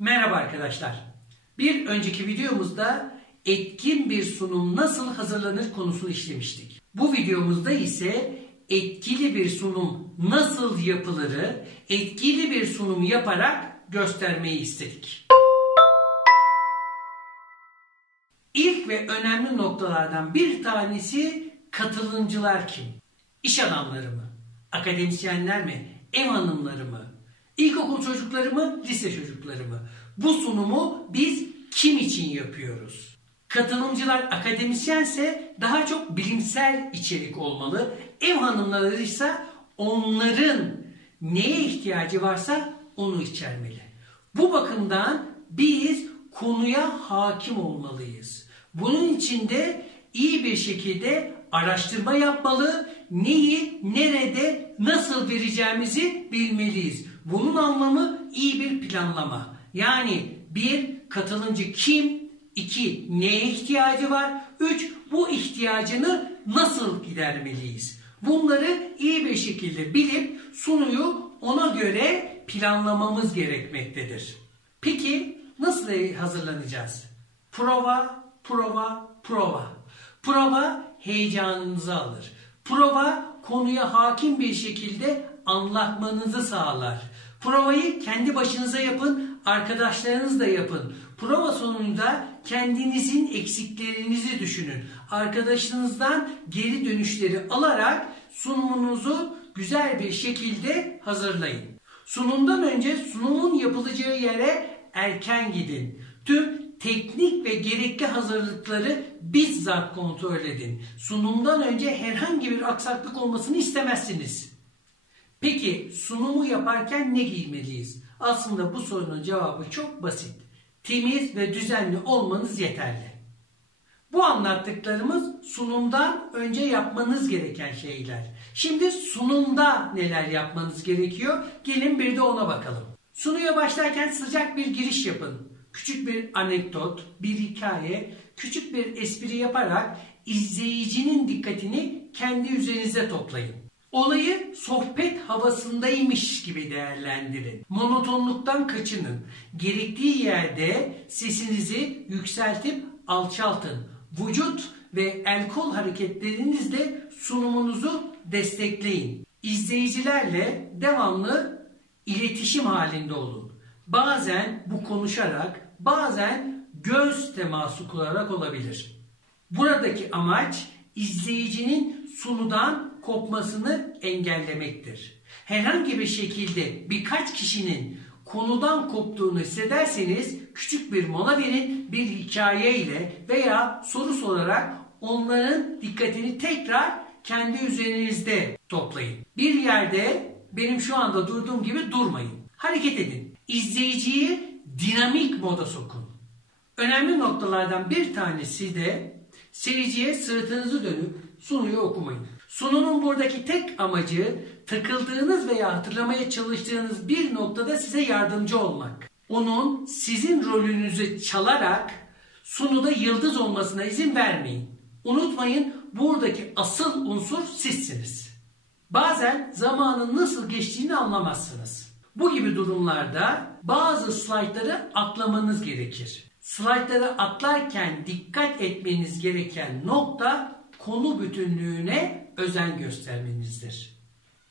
Merhaba arkadaşlar. Bir önceki videomuzda etkin bir sunum nasıl hazırlanır konusunu işlemiştik. Bu videomuzda ise etkili bir sunum nasıl yapılırı etkili bir sunum yaparak göstermeyi istedik. İlk ve önemli noktalardan bir tanesi katılımcılar kim? İş adamları mı? Akademisyenler mi? Ev hanımları mı? İlkokul çocukları mı? Lise çocukları mı? Bu sunumu biz kim için yapıyoruz? Katılımcılar akademisyense daha çok bilimsel içerik olmalı. Ev hanımları ise onların neye ihtiyacı varsa onu içermeli. Bu bakımdan biz konuya hakim olmalıyız. Bunun için de iyi bir şekilde araştırma yapmalı, neyi, nerede, nasıl vereceğimizi bilmeliyiz. Bunun anlamı iyi bir planlama. Yani bir, katılımcı kim? 2, neye ihtiyacı var? 3, bu ihtiyacını nasıl gidermeliyiz? Bunları iyi bir şekilde bilip sunuyu ona göre planlamamız gerekmektedir. Peki nasıl hazırlanacağız? Prova, prova, prova. Prova heyecanınızı alır. Prova konuya hakim bir şekilde anlatmanızı sağlar. Provayı kendi başınıza yapın, arkadaşlarınızla yapın. Prova sonunda kendinizin eksiklerinizi düşünün. Arkadaşınızdan geri dönüşleri alarak sunumunuzu güzel bir şekilde hazırlayın. Sunumdan önce sunumun yapılacağı yere erken gidin. Tüm teknik ve gerekli hazırlıkları bizzat kontrol edin. Sunumdan önce herhangi bir aksaklık olmasını istemezsiniz. Peki sunumu yaparken ne giymeliyiz? Aslında bu sorunun cevabı çok basit. Temiz ve düzenli olmanız yeterli. Bu anlattıklarımız sunumdan önce yapmanız gereken şeyler. Şimdi sunumda neler yapmanız gerekiyor? Gelin bir de ona bakalım. Sunuya başlarken sıcak bir giriş yapın. Küçük bir anekdot, bir hikaye, küçük bir espri yaparak izleyicinin dikkatini kendi üzerinize toplayın. Olayı sohbet havasındaymış gibi değerlendirin. Monotonluktan kaçının. Gerektiği yerde sesinizi yükseltip alçaltın. Vücut ve el kol hareketlerinizle sunumunuzu destekleyin. İzleyicilerle devamlı iletişim halinde olun. Bazen bu konuşarak, bazen göz teması kurarak olabilir. Buradaki amaç izleyicinin sunudan kopmasını engellemektir. Herhangi bir şekilde birkaç kişinin konudan koptuğunu hissederseniz küçük bir mola verin, bir hikayeyle veya soru sorarak onların dikkatini tekrar kendi üzerinizde toplayın. Bir yerde benim şu anda durduğum gibi durmayın. Hareket edin. İzleyiciyi dinamik moda sokun. Önemli noktalardan bir tanesi de seyirciye sırtınızı dönüp sunuyu okumayın. Sununun buradaki tek amacı takıldığınız veya hatırlamaya çalıştığınız bir noktada size yardımcı olmak. Onun sizin rolünüzü çalarak sunuda yıldız olmasına izin vermeyin. Unutmayın, buradaki asıl unsur sizsiniz. Bazen zamanın nasıl geçtiğini anlamazsınız. Bu gibi durumlarda bazı slaytları atlamanız gerekir. Slaytları atlarken dikkat etmeniz gereken nokta konu bütünlüğüne özen göstermenizdir.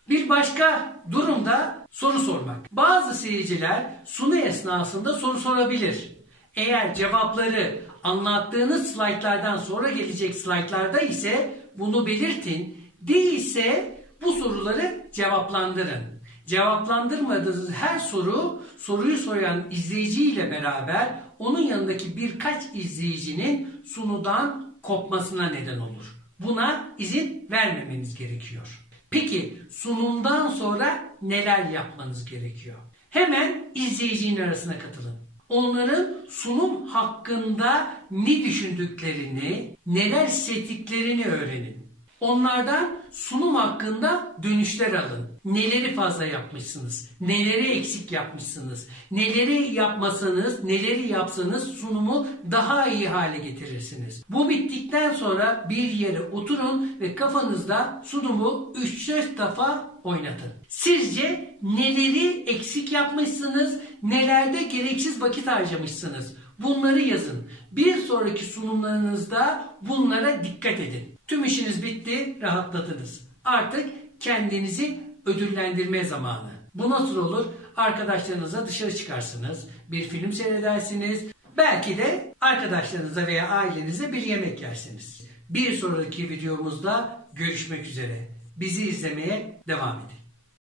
Bir başka durumda soru sormak. Bazı seyirciler sunu esnasında soru sorabilir. Eğer cevapları anlattığınız slaytlardan sonra gelecek slaytlarda ise bunu belirtin. Değilse bu soruları cevaplandırın. Cevaplandırmadığınız her soruyu soran izleyiciyle beraber onun yanındaki birkaç izleyicinin sunudan kopmasına neden olur. Buna izin vermemeniz gerekiyor. Peki sunumdan sonra neler yapmanız gerekiyor? Hemen izleyicinin arasına katılın. Onların sunum hakkında ne düşündüklerini, neler hissettiklerini öğrenin. Onlardan sunum hakkında dönüşler alın. Neleri fazla yapmışsınız, neleri eksik yapmışsınız, neleri yapmasanız, neleri yapsanız sunumu daha iyi hale getirirsiniz. Bu bittikten sonra bir yere oturun ve kafanızda sunumu 3-4 defa oynatın. Sizce neleri eksik yapmışsınız, nelerde gereksiz vakit harcamışsınız? Bunları yazın. Bir sonraki sunumlarınızda bunlara dikkat edin. Tüm işiniz bitti, rahatladınız. Artık kendinizi ödüllendirme zamanı. Bu nasıl olur? Arkadaşlarınızla dışarı çıkarsınız, bir film seyredersiniz, belki de arkadaşlarınızla veya ailenizle bir yemek yersiniz. Bir sonraki videomuzda görüşmek üzere. Bizi izlemeye devam edin.